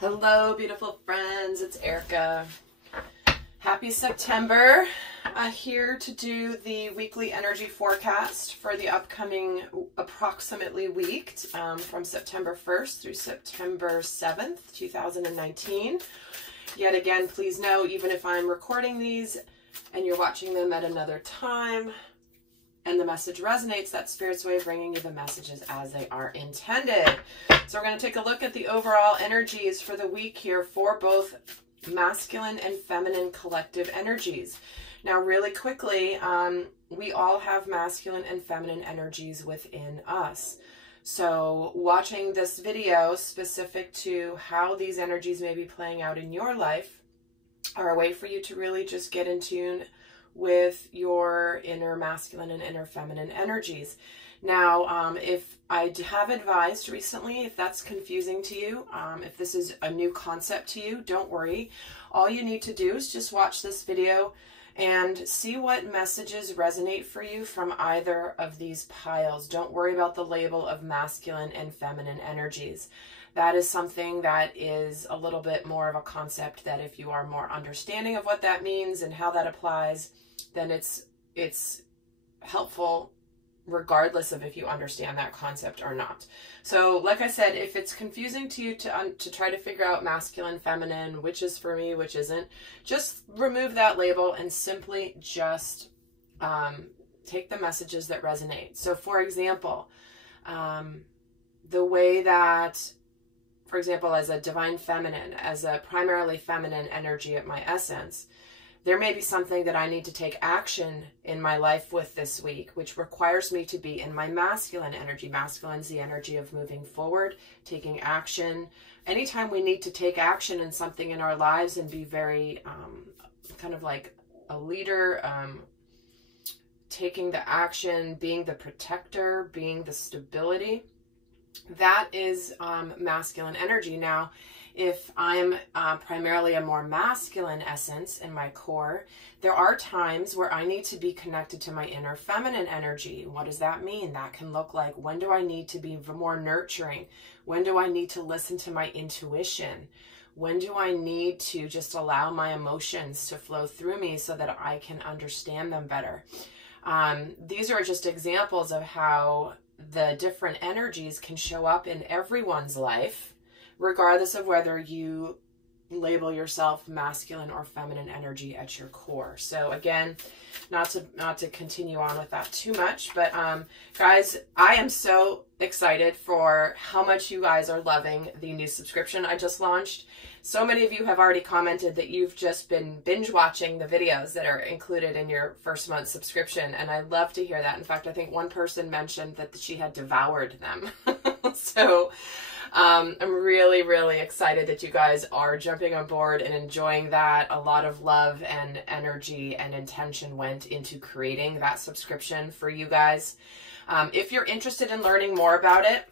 Hello, beautiful friends. It's Erika. Happy September. Here to do the weekly energy forecast for the upcoming approximately week from September 1st through September 7th, 2019. Yet again, please know, even if I'm recording these and you're watching them at another time and the message resonates, that Spirit's way of bringing you the messages as they are intended. So we're going to take a look at the overall energies for the week here for both masculine and feminine collective energies. Now, really quickly, we all have masculine and feminine energies within us. So watching this video specific to how these energies may be playing out in your life are a way for you to really just get in tune with your inner masculine and inner feminine energies. Now, if I have advised recently, if that's confusing to you, if this is a new concept to you, don't worry. All you need to do is just watch this video and see what messages resonate for you from either of these piles. Don't worry about the label of masculine and feminine energies. That is something that is a little bit more of a concept that if you are more understanding of what that means and how that applies, then it's helpful regardless of if you understand that concept or not. So like I said, if it's confusing to you to try to figure out masculine, feminine, which is for me, which isn't, just remove that label and simply just take the messages that resonate. So for example, the way that, for example, as a divine feminine, as a primarily feminine energy at my essence, there may be something that I need to take action in my life with this week, which requires me to be in my masculine energy. Masculine is the energy of moving forward, taking action. Anytime we need to take action in something in our lives and be very kind of like a leader, taking the action, being the protector, being the stability, that is masculine energy. Now, if I'm primarily a more masculine essence in my core, there are times where I need to be connected to my inner feminine energy. What does that mean? That can look like, when do I need to be more nurturing? When do I need to listen to my intuition? When do I need to just allow my emotions to flow through me so that I can understand them better? These are just examples of how the different energies can show up in everyone's life, regardless of whether you label yourself masculine or feminine energy at your core. So again, not to continue on with that too much, but guys, I am so excited for how much you guys are loving the new subscription I just launched. So many of you have already commented that you've just been binge watching the videos that are included in your first month subscription, and I love to hear that. In fact, I think one person mentioned that she had devoured them. So I'm really, really excited that you guys are jumping on board and enjoying that. A lot of love and energy and intention went into creating that subscription for you guys. If you're interested in learning more about it,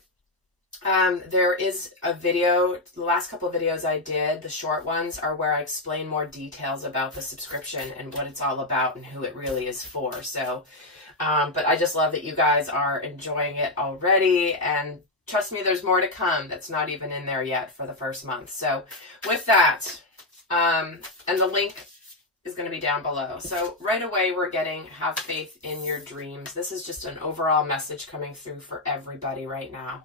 there is a video. The last couple of videos I did, the short ones, are where I explain more details about the subscription and what it's all about and who it really is for. So, but I just love that you guys are enjoying it already, and trust me, there's more to come that's not even in there yet for the first month. So with that, and the link is going to be down below. So right away, we're getting have faith in your dreams. This is just an overall message coming through for everybody right now.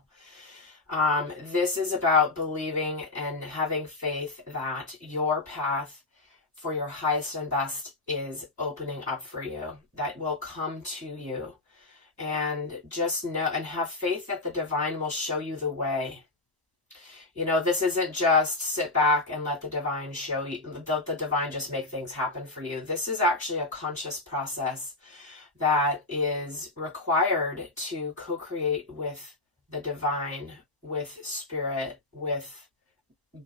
This is about believing and having faith that your path for your highest and best is opening up for you, that will come to you. And just know and have faith that the divine will show you the way. You know, this isn't just sit back and let the divine show you, let the divine just make things happen for you. This is actually a conscious process that is required to co-create with the divine, with spirit, with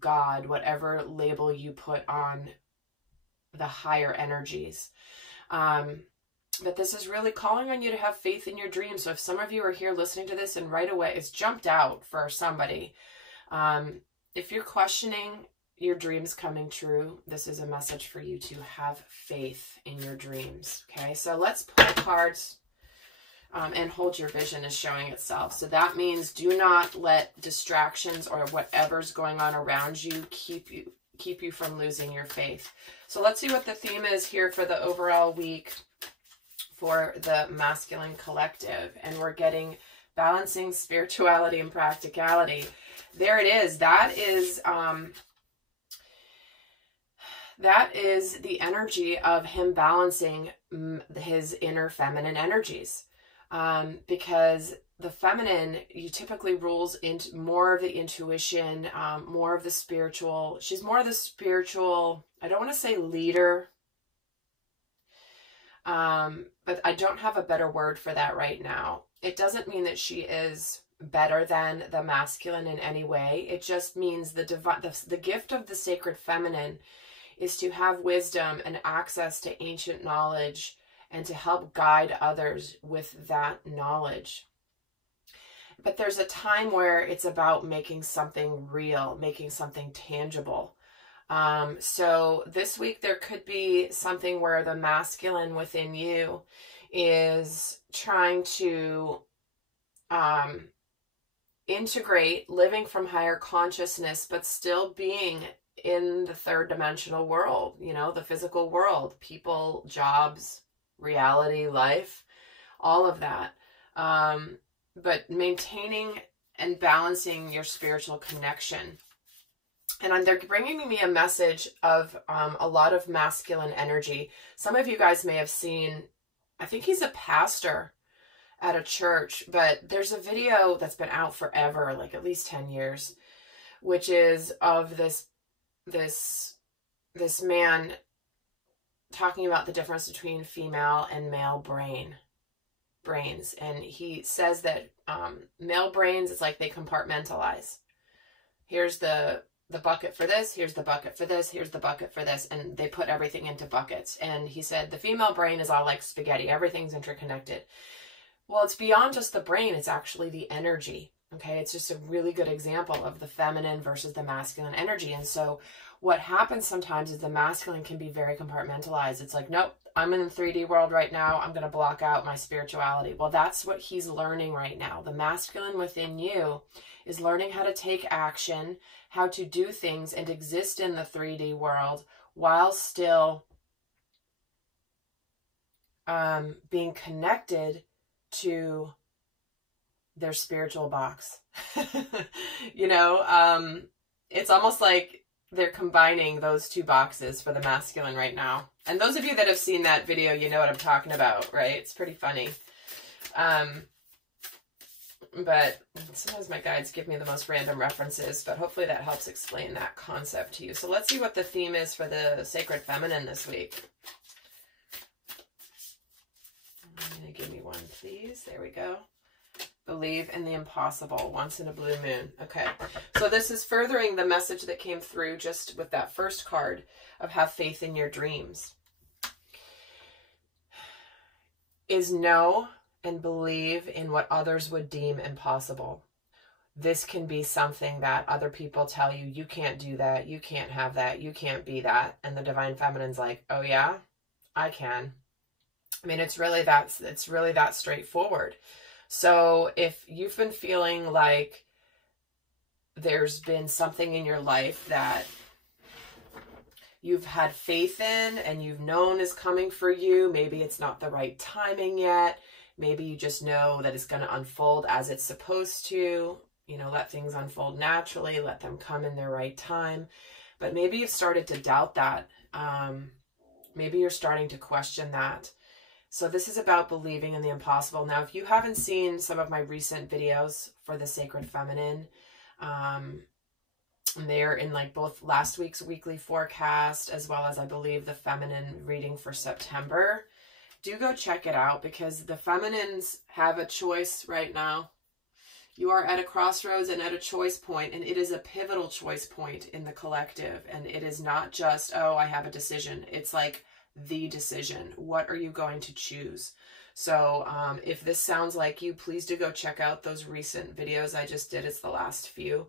God, whatever label you put on the higher energies. But this is really calling on you to have faith in your dreams. So if some of you are here listening to this and right away it's jumped out for somebody, if you're questioning your dreams coming true, this is a message for you to have faith in your dreams. Okay, so let's pull cards and hold your vision is showing itself. So that means do not let distractions or whatever's going on around you keep you from losing your faith. So let's see what the theme is here for the overall week for the masculine collective. And we're getting balancing spirituality and practicality. There it is. That is the energy of him balancing his inner feminine energies. Because the feminine, you typically rules into more of the intuition, more of the spiritual. She's more of the spiritual, I don't want to say leader, but I don't have a better word for that right now. It doesn't mean that she is better than the masculine in any way. It just means the gift of the sacred feminine is to have wisdom and access to ancient knowledge and to help guide others with that knowledge. But there's a time where it's about making something real, making something tangible. So this week there could be something where the masculine within you is trying to integrate living from higher consciousness, but still being in the third dimensional world, you know, the physical world, people, jobs, reality, life, all of that. But maintaining and balancing your spiritual connection. And they're bringing me a message of a lot of masculine energy. Some of you guys may have seen, I think he's a pastor at a church, but there's a video that's been out forever, like at least 10 years, which is of this man talking about the difference between female and male brains. And he says that male brains, it's like they compartmentalize. Here's the bucket for this, here's the bucket for this, here's the bucket for this, and they put everything into buckets. And he said the female brain is all like spaghetti, everything's interconnected. Well, it's beyond just the brain, it's actually the energy. Okay, it's just a really good example of the feminine versus the masculine energy. And so what happens sometimes is the masculine can be very compartmentalized. It's like, nope, I'm in the 3D world right now. I'm going to block out my spirituality. Well, that's what he's learning right now. The masculine within you is learning how to take action, how to do things and exist in the 3D world while still being connected to their spiritual box. You know, it's almost like they're combining those two boxes for the masculine right now. And those of you that have seen that video, you know what I'm talking about, right? It's pretty funny. But sometimes my guides give me the most random references, but hopefully that helps explain that concept to you. So let's see what the theme is for the sacred feminine this week. Give me one, please. There we go. Believe in the impossible, once in a blue moon. Okay, so this is furthering the message that came through just with that first card of have faith in your dreams. Is know and believe in what others would deem impossible. This can be something that other people tell you, you can't do that, you can't have that, you can't be that. And the divine feminine's like, oh yeah, I can. I mean, it's really that straightforward. So if you've been feeling like there's been something in your life that you've had faith in and you've known is coming for you, maybe it's not the right timing yet. Maybe you just know that it's going to unfold as it's supposed to. You know, let things unfold naturally, let them come in their right time. But maybe you've started to doubt that. Maybe you're starting to question that. So this is about believing in the impossible. Now, if you haven't seen some of my recent videos for the Sacred Feminine, they're in like both last week's weekly forecast as well as I believe the feminine reading for September. Do go check it out because the feminines have a choice right now. You are at a crossroads and at a choice point, and it is a pivotal choice point in the collective. And it is not just, oh, I have a decision. It's like the decision. What are you going to choose? So if this sounds like you, please do go check out those recent videos I just did. It's the last few.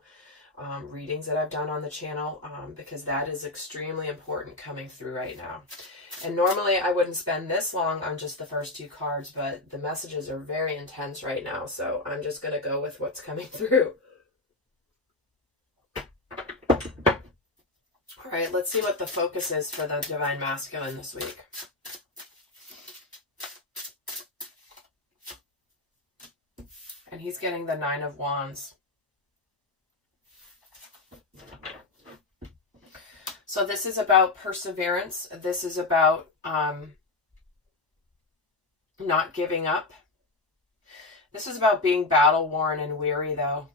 readings that I've done on the channel, because that is extremely important coming through right now. And normally I wouldn't spend this long on just the first 2 cards, but the messages are very intense right now, so I'm just going to go with what's coming through. All right, let's see what the focus is for the Divine Masculine this week. And he's getting the 9 of Wands. So this is about perseverance. This is about not giving up. This is about being battle-worn and weary, though.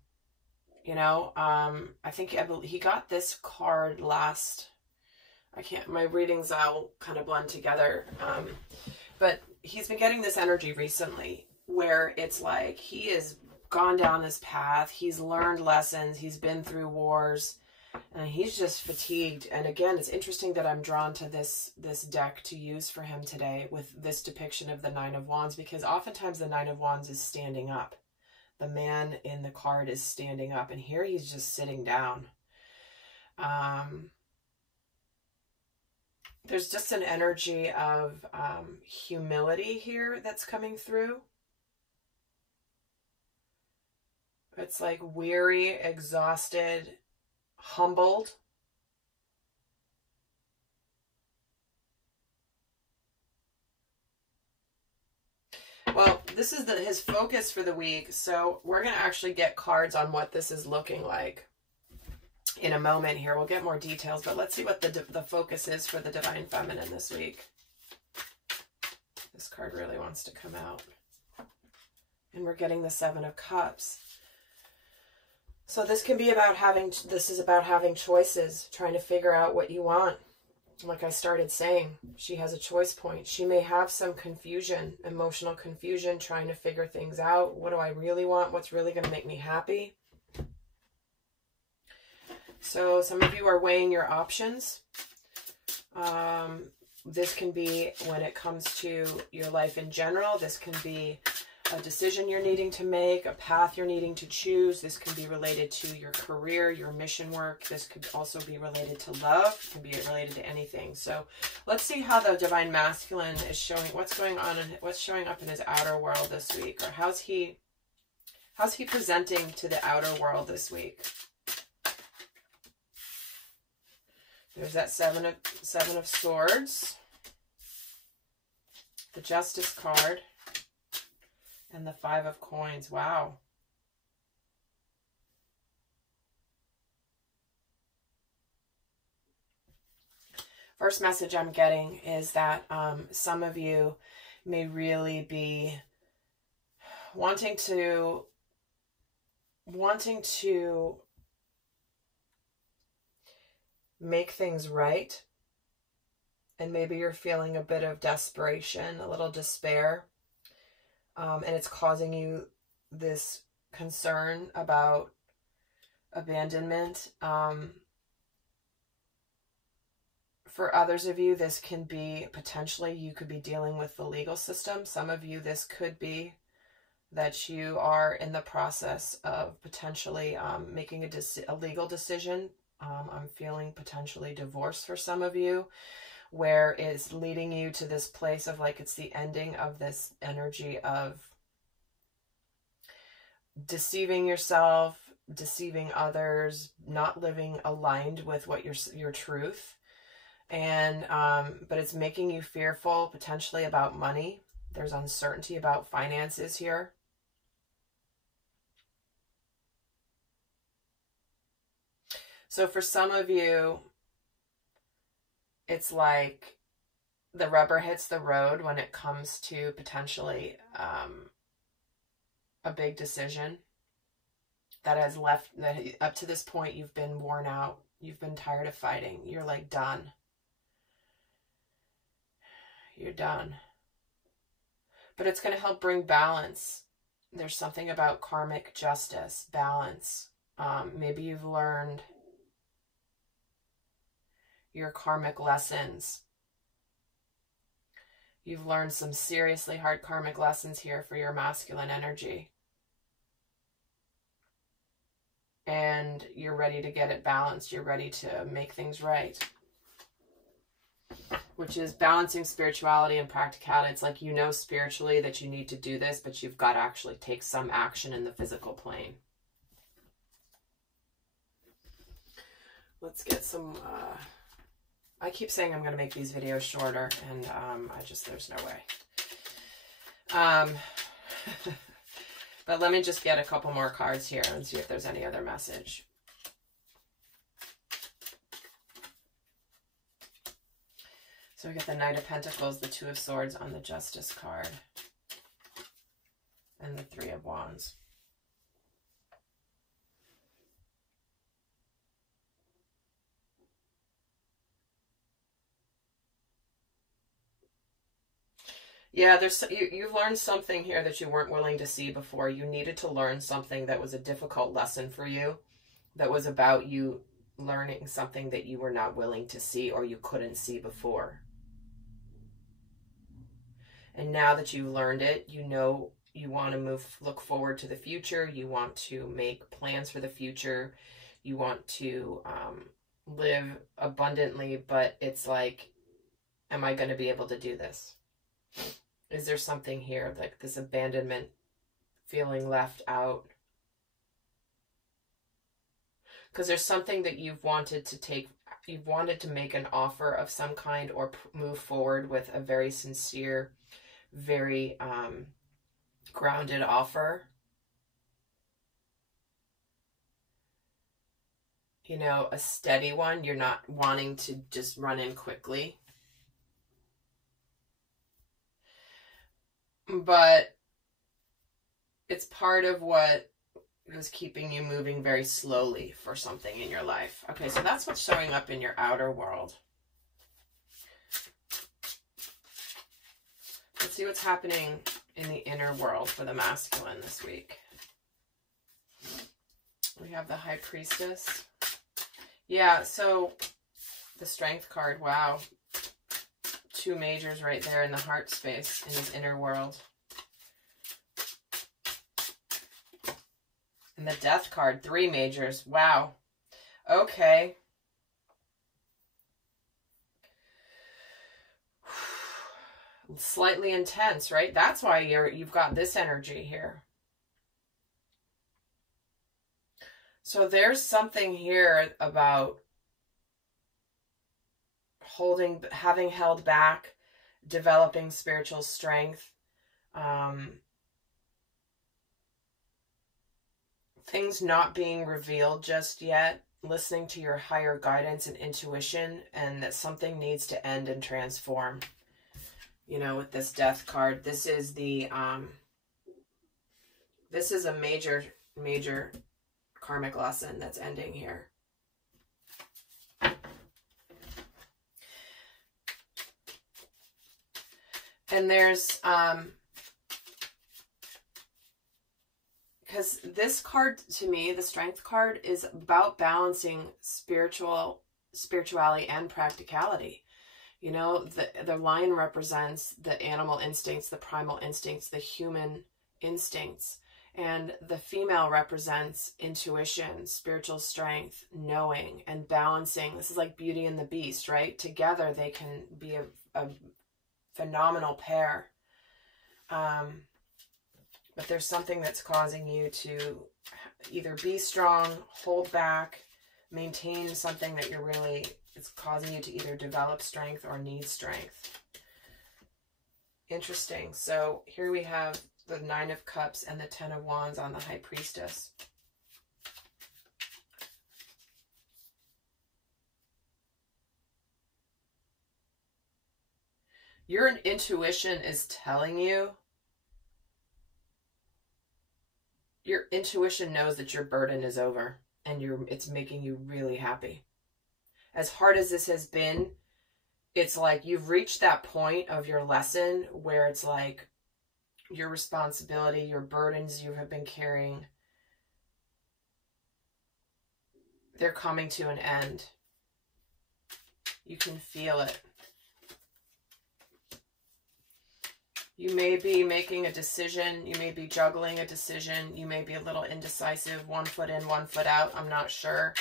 You know, I think he got this card last. My readings all kind of blend together. But he's been getting this energy recently where it's like he has gone down this path. He's learned lessons. He's been through wars. And he's just fatigued. And again, it's interesting that I'm drawn to this deck to use for him today with this depiction of the 9 of Wands, because oftentimes the 9 of Wands is standing up. The man in the card is standing up, and here he's just sitting down. There's just an energy of humility here that's coming through. It's like weary, exhausted, humbled. Well, this is his focus for the week, so we're going to actually get cards on what this is looking like in a moment here. We'll get more details, but let's see what the focus is for the Divine Feminine this week. This card really wants to come out. And we're getting the 7 of Cups. So this can be about having choices, trying to figure out what you want. Like I started saying, she has a choice point. She may have some confusion, emotional confusion, trying to figure things out. What do I really want? What's really going to make me happy? So some of you are weighing your options. This can be when it comes to your life in general. This can be a decision you're needing to make, a path you're needing to choose. This can be related to your career, your mission work. This could also be related to love. It can be related to anything. So let's see how the Divine Masculine is showing, what's going on and what's showing up in his outer world this week, or how's he presenting to the outer world this week. There's that seven of Swords, the Justice card, and the 5 of Coins. Wow. First message I'm getting is that some of you may really be wanting to make things right. And maybe you're feeling a bit of desperation, a little despair. And it's causing you this concern about abandonment. For others of you, this can be potentially, you could be dealing with the legal system. Some of you, this could be that you are in the process of potentially making a legal decision. I'm feeling potentially divorce for some of you, where it's leading you to this place of like, it's the ending of this energy of deceiving yourself, deceiving others, not living aligned with what your truth. And, but it's making you fearful potentially about money. There's uncertainty about finances here. So for some of you, it's like the rubber hits the road when it comes to potentially a big decision that has left, that up to this point you've been worn out. You've been tired of fighting. You're like done. You're done. But it's going to help bring balance. There's something about karmic justice, balance. Maybe you've learned your karmic lessons. You've learned some seriously hard karmic lessons here for your masculine energy. and you're ready to get it balanced. You're ready to make things right, which is balancing spirituality and practicality. It's like, you know, spiritually that you need to do this, but you've got to actually take some action in the physical plane. Let's get some, I keep saying I'm going to make these videos shorter, and there's no way. But let me just get a couple more cards here and see if there's any other message. So we got the Knight of Pentacles, the Two of Swords on the Justice card, and the Three of Wands. Yeah, you've learned something here that you weren't willing to see before. You needed to learn something that was a difficult lesson for you, that was about you learning something that you were not willing to see or you couldn't see before. And now that you've learned it, you know you want to look forward to the future. You want to make plans for the future. You want to live abundantly, but it's like, am I going to be able to do this? Is there something here, like this abandonment, feeling left out? Because there's something that you've wanted to make an offer of some kind or move forward with a very sincere, very grounded offer. You know, a steady one. You're not wanting to just run in quickly. But it's part of what was keeping you moving very slowly for something in your life. Okay, so that's what's showing up in your outer world. Let's see what's happening in the inner world for the masculine this week. We have the High Priestess. Yeah, so the Strength card, wow. Two majors right there in the heart space in his inner world. And the Death card, three majors. Wow. Okay. Slightly intense, right? That's why you've got this energy here. So there's something here about having held back, developing spiritual strength, things not being revealed just yet, listening to your higher guidance and intuition, and that something needs to end and transform. You know, with this Death card, this is the this is a major karmic lesson that's ending here. And there's because this card, to me, the Strength card, is about balancing spirituality and practicality. You know, the lion represents the animal instincts, the primal instincts, the human instincts. And the female represents intuition, spiritual strength, knowing, and balancing. This is like Beauty and the Beast, right? Together they can be a phenomenal pair. But there's something that's causing you to either be strong, hold back, maintain something that you're really, it's causing you to either develop strength or need strength. Interesting. So here we have the Nine of Cups and the Ten of Wands on the High Priestess. Your intuition is telling you, your intuition knows that your burden is over and it's making you really happy. As hard as this has been, it's like you've reached that point of your lesson where it's like your responsibility, your burdens you have been carrying, they're coming to an end. You can feel it. You may be making a decision. You may be juggling a decision. You may be a little indecisive, 1 foot in, 1 foot out. I'm not sure,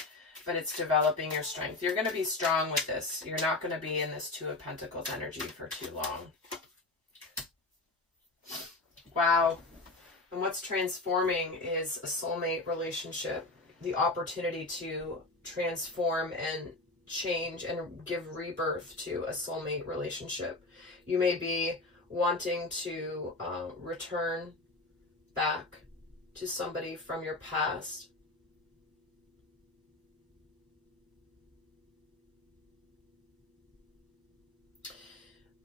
but it's developing your strength. You're going to be strong with this. You're not going to be in this Two of Pentacles energy for too long. Wow. And what's transforming is a soulmate relationship, the opportunity to transform and change and give rebirth to a soulmate relationship. You may be wanting to return back to somebody from your past.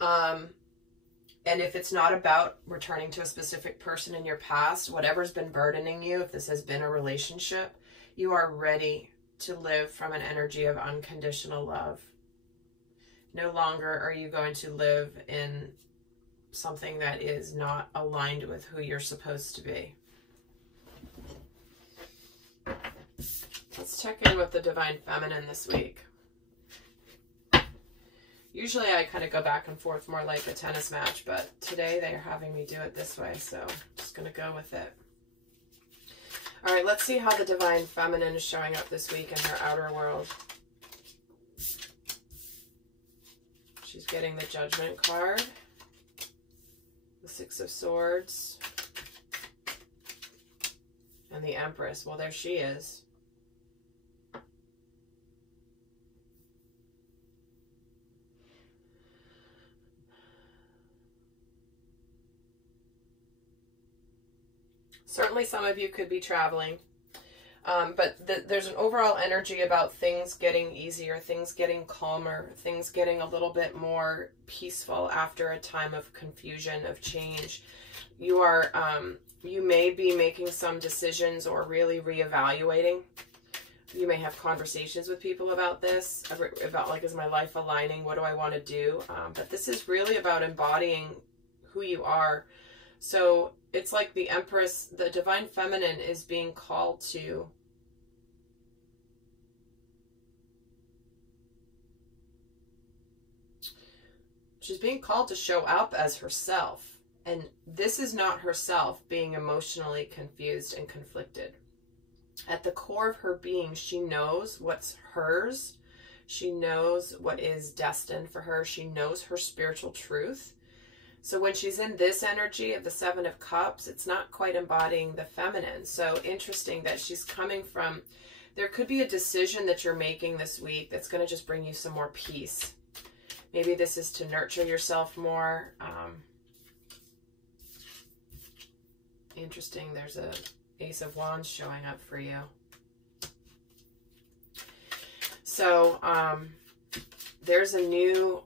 And if it's not about returning to a specific person in your past, whatever's been burdening you, if this has been a relationship, you are ready to live from an energy of unconditional love. No longer are you going to live in something that is not aligned with who you're supposed to be. Let's check in with the Divine Feminine this week. Usually I kind of go back and forth more like a tennis match, but today they are having me do it this way, so I'm just going to go with it. All right, let's see how the Divine Feminine is showing up this week in her outer world. She's getting the Judgment card, the Six of Swords, and the Empress. Well, there she is. Certainly some of you could be traveling, but there's an overall energy about things getting easier, things getting calmer, things getting a little bit more peaceful after a time of confusion, of change. You are, you may be making some decisions or really reevaluating. You may have conversations with people about this, about like, is my life aligning? What do I want to do? But this is really about embodying who you are. So it's like the Empress, the Divine Feminine is being called to she's being called to show up as herself. And this is not herself being emotionally confused and conflicted. At the core of her being, she knows what's hers. She knows what is destined for her. She knows her spiritual truth. So when she's in this energy of the Seven of Cups, it's not quite embodying the feminine. So interesting that she's coming from, there could be a decision that you're making this week that's going to just bring you some more peace. Maybe this is to nurture yourself more. Interesting, there's a Ace of Wands showing up for you. So there's a new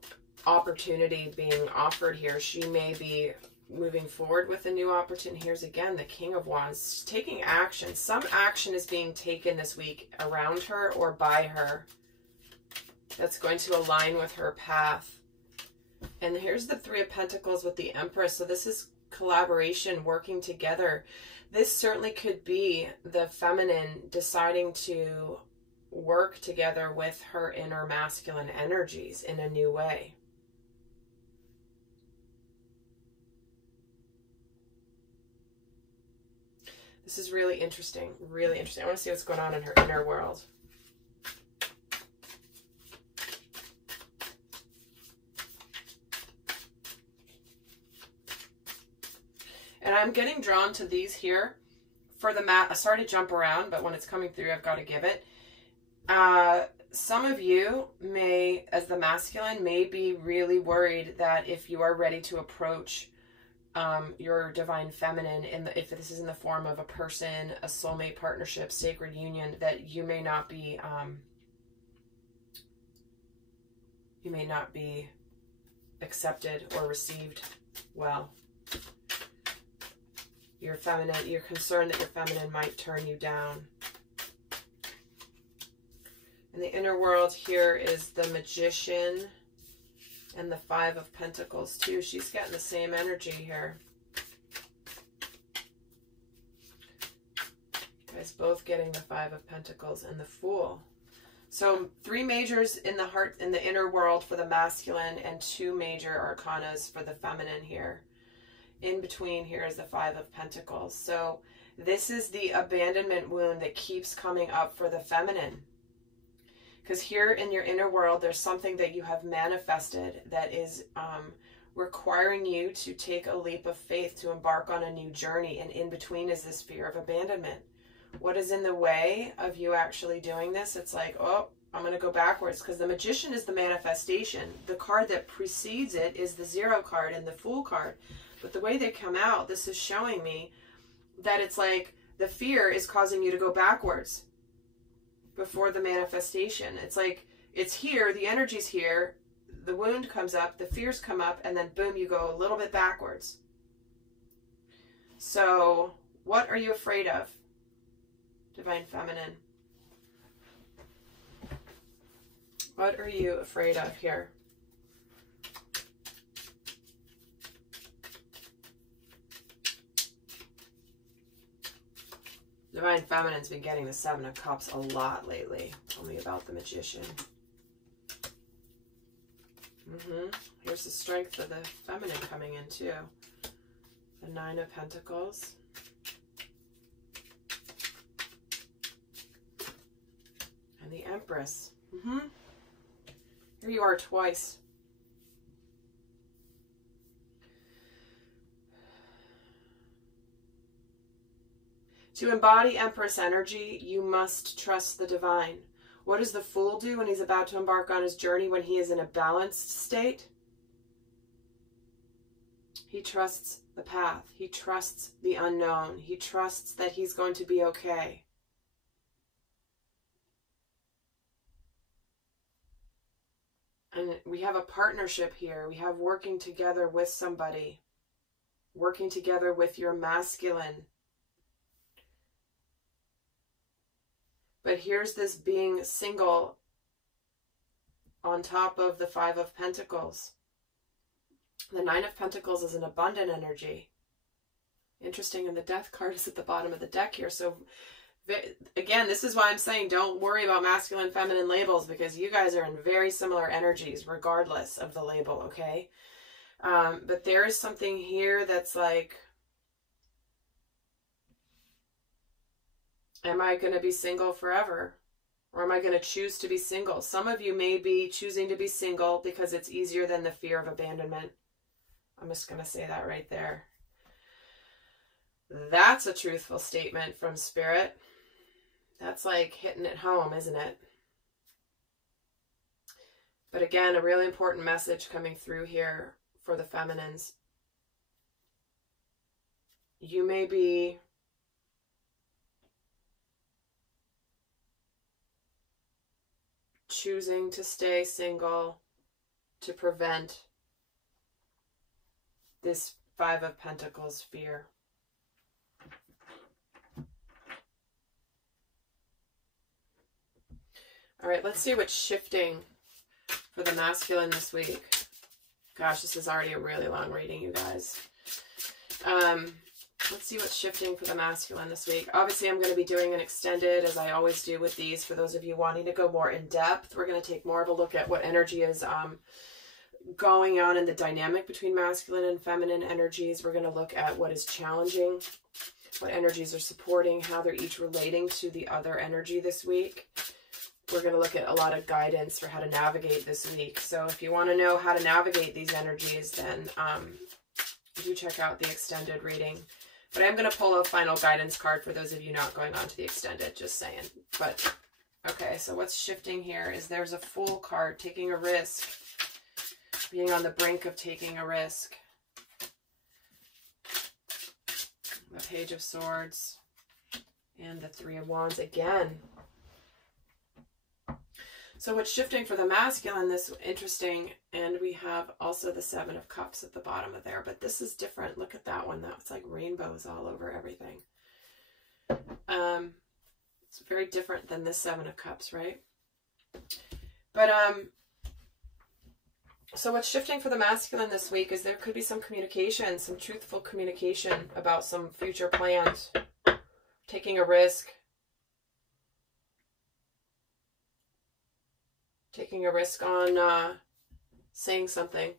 opportunity being offered here. She may be moving forward with a new opportunity. Here's again the King of Wands, taking action. Some action is being taken this week around her or by her that's going to align with her path. And here's the Three of Pentacles with the Empress. So this is collaboration, working together. This certainly could be the feminine deciding to work together with her inner masculine energies in a new way. This is really interesting, really interesting. I want to see what's going on in her inner world. And I'm getting drawn to these here for the mat. Sorry to jump around, but when it's coming through, I've got to give it. Some of you may, as the masculine, may be really worried that if you are ready to approach your divine feminine, if this is in the form of a person, a soulmate partnership, sacred union, that you may not be accepted or received well. You're concerned that your feminine might turn you down. In the inner world here is the Magician and the Five of Pentacles too. She's getting the same energy here. You guys both getting the Five of Pentacles and the Fool. So 3 majors in the heart, in the inner world for the masculine, and 2 major arcanas for the feminine here. in between here is the Five of Pentacles. So this is the abandonment wound that keeps coming up for the feminine. Because here in your inner world, there's something that you have manifested that is requiring you to take a leap of faith, to embark on a new journey. And in between is this fear of abandonment. What is in the way of you actually doing this? It's like, oh, I'm going to go backwards, because the Magician is the manifestation. The card that precedes it is the Zero card and the Fool card. But the way they come out, this is showing me that it's like the fear is causing you to go backwards before the manifestation. It's like it's here, the energy's here, the wound comes up, the fears come up, and then boom, you go a little bit backwards. So what are you afraid of, Divine Feminine? What are you afraid of here? Divine Feminine's been getting the Seven of Cups a lot lately. Tell me about the Magician. Here's the strength of the feminine coming in too. The Nine of Pentacles. And the Empress. Here you are twice. To embody Empress energy, you must trust the divine. What does the Fool do when he's about to embark on his journey, when he is in a balanced state? He trusts the path. He trusts the unknown. He trusts that he's going to be okay. And we have a partnership here. We have working together with somebody. Working together with your masculine. But here's this being single on top of the Five of Pentacles. The Nine of Pentacles is an abundant energy. Interesting, and the Death card is at the bottom of the deck here. So again, this is why I'm saying don't worry about masculine, feminine labels, because you guys are in very similar energies regardless of the label, okay? But there is something here that's like, am I going to be single forever? Or am I going to choose to be single? Some of you may be choosing to be single because it's easier than the fear of abandonment. I'm just going to say that right there. That's a truthful statement from Spirit. That's like hitting it home, isn't it? But again, a really important message coming through here for the feminines. You may be choosing to stay single to prevent this Five of Pentacles fear. All right, let's see what's shifting for the masculine this week. Gosh, this is already a really long reading, you guys. Let's see what's shifting for the masculine this week. Obviously, I'm going to be doing an extended, as I always do with these. For those of you wanting to go more in depth, we're going to take more of a look at what energy is going on in the dynamic between masculine and feminine energies. We're going to look at what is challenging, what energies are supporting, how they're each relating to the other energy this week. We're going to look at a lot of guidance for how to navigate this week. So if you want to know how to navigate these energies, then do check out the extended reading. But I'm going to pull a final guidance card for those of you not going on to the extended, just saying. But, okay, so what's shifting here is there's a Fool card, taking a risk, being on the brink of taking a risk. The Page of Swords and the Three of Wands again. So what's shifting for the masculine, this interesting, and we have also the Seven of Cups at the bottom of there, but this is different. Look at that one. That's like rainbows all over everything. It's very different than this Seven of Cups, right? But so what's shifting for the masculine this week is there could be some communication, some truthful communication about some future plans, taking a risk. Taking a risk on saying something.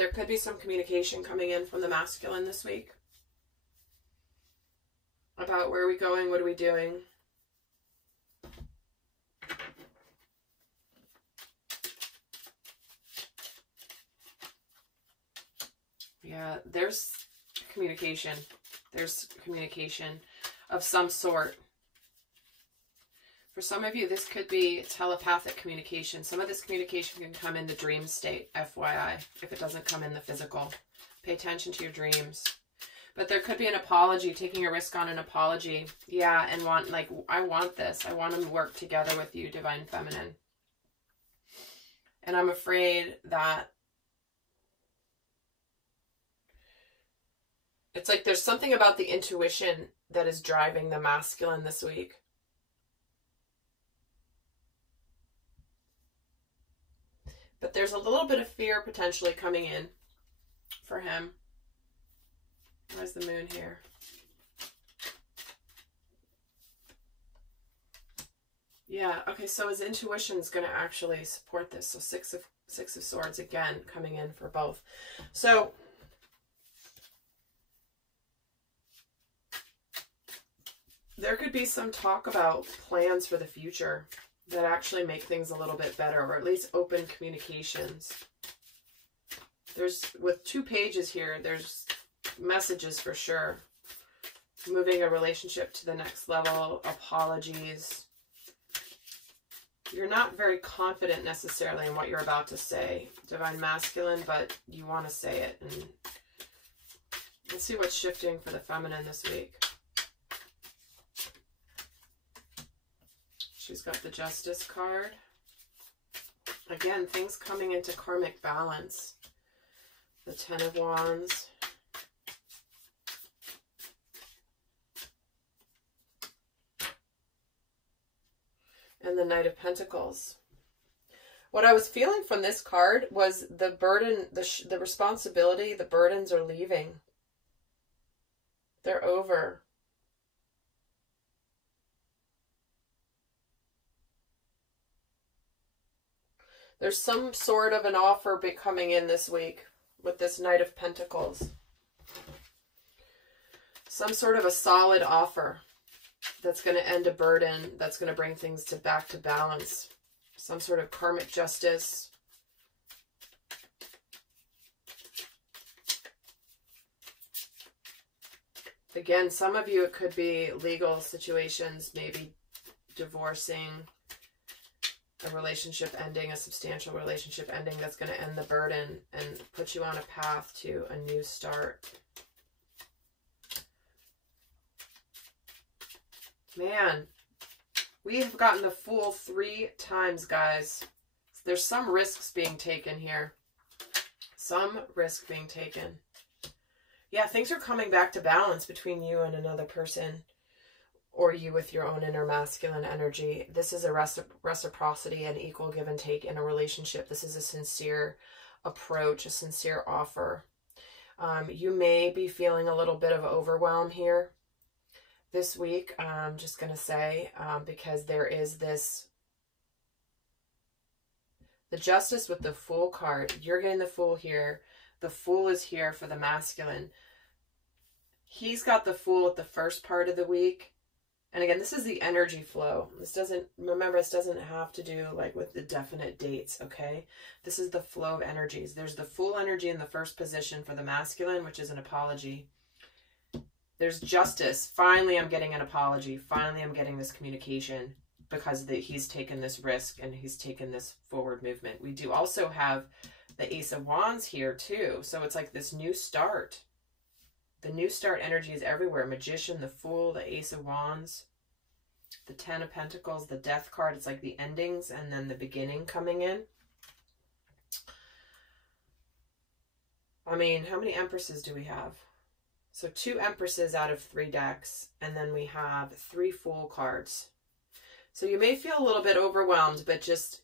there could be some communication coming in from the masculine this week about where are we going, what are we doing. Yeah, there's communication. There's communication of some sort. For some of you, this could be telepathic communication. Some of this communication can come in the dream state, FYI, if it doesn't come in the physical. Pay attention to your dreams. But there could be an apology, taking a risk on an apology. Yeah, and I want this. I want to work together with you, Divine Feminine. And I'm afraid that it's like there's something about the intuition that is driving the masculine this week. But there's a little bit of fear potentially coming in for him. Where's the moon here? Yeah, okay, so his intuition is going to actually support this. So Six of Swords again coming in for both. So there could be some talk about plans for the future that actually make things a little bit better, or at least open communications. There's, with 2 pages here, there's messages for sure. Moving a relationship to the next level, apologies. You're not very confident necessarily in what you're about to say, Divine Masculine, but you want to say it. And let's see what's shifting for the feminine this week. She's got the Justice card. Again, things coming into karmic balance. The Ten of Wands. And the Knight of Pentacles. What I was feeling from this card was the burden, the responsibility, the burdens are leaving. They're over. There's some sort of an offer coming in this week with this Knight of Pentacles. Some sort of a solid offer that's going to end a burden, that's going to bring things back to balance. Some sort of karmic justice. Again, some of you, it could be legal situations, maybe divorcing, a relationship ending, a substantial relationship ending that's going to end the burden and put you on a path to a new start. Man, we have gotten the Fool 3 times, guys. There's some risks being taken here. Some risk being taken. Yeah, things are coming back to balance between you and another person, or you with your own inner masculine energy. This is a reciprocity and equal give and take in a relationship. This is a sincere approach, a sincere offer. You may be feeling a little bit of overwhelm here this week, I'm just going to say, because there is this, the Justice with the Fool card. You're getting the Fool here. The Fool is here for the masculine. He's got the Fool at the first part of the week. And again, this is the energy flow. This doesn't, remember, this doesn't have to do like with the definite dates, okay? This is the flow of energies. There's the Fool energy in the first position for the masculine, which is an apology. There's Justice. Finally, I'm getting an apology. Finally, I'm getting this communication because he's taken this risk and he's taken this forward movement. We do also have the Ace of Wands here too. So it's like this new start. The new start energy is everywhere. Magician, the Fool, the Ace of Wands, the Ten of Pentacles, the Death card. It's like the endings and then the beginning coming in. I mean, how many Empresses do we have? So 2 Empresses out of 3 decks. And then we have 3 Fool cards. So you may feel a little bit overwhelmed, but just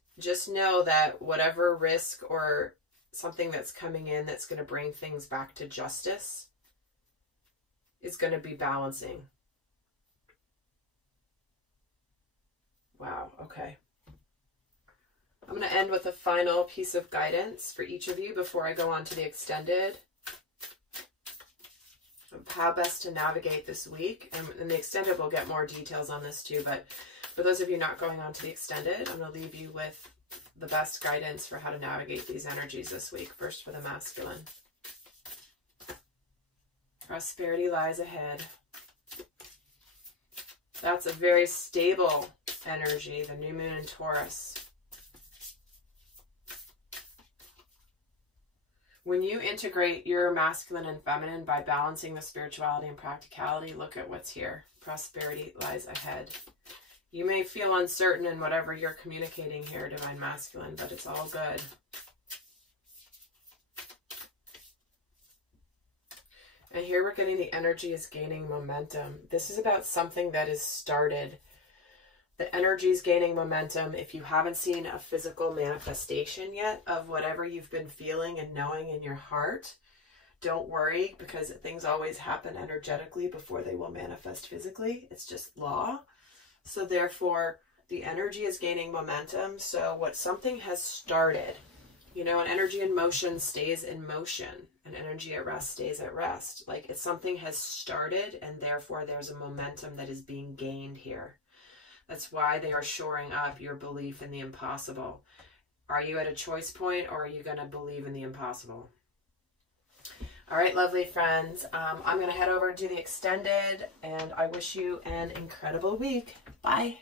know that whatever risk or something that's coming in that's going to bring things back to justice is going to be balancing. Wow, okay. I'm going to end with a final piece of guidance for each of you before I go on to the extended of how best to navigate this week. And in the extended, we'll get more details on this too. But for those of you not going on to the extended, I'm going to leave you with the best guidance for how to navigate these energies this week. First for the masculine. Prosperity lies ahead. That's a very stable energy, the new moon in Taurus. When you integrate your masculine and feminine by balancing the spirituality and practicality, look at what's here. Prosperity lies ahead. You may feel uncertain in whatever you're communicating here, Divine Masculine, but it's all good. And here we're getting the energy is gaining momentum. This is about something that is started. The energy is gaining momentum. If you haven't seen a physical manifestation yet of whatever you've been feeling and knowing in your heart, don't worry, because things always happen energetically before they will manifest physically. It's just law. So therefore, the energy is gaining momentum. So what something has started, you know, an energy in motion stays in motion. An energy at rest stays at rest. Like it's something has started and therefore there's a momentum that is being gained here. That's why they are shoring up your belief in the impossible. Are you at a choice point or are you going to believe in the impossible? All right, lovely friends. I'm going to head over to the extended and I wish you an incredible week. Bye.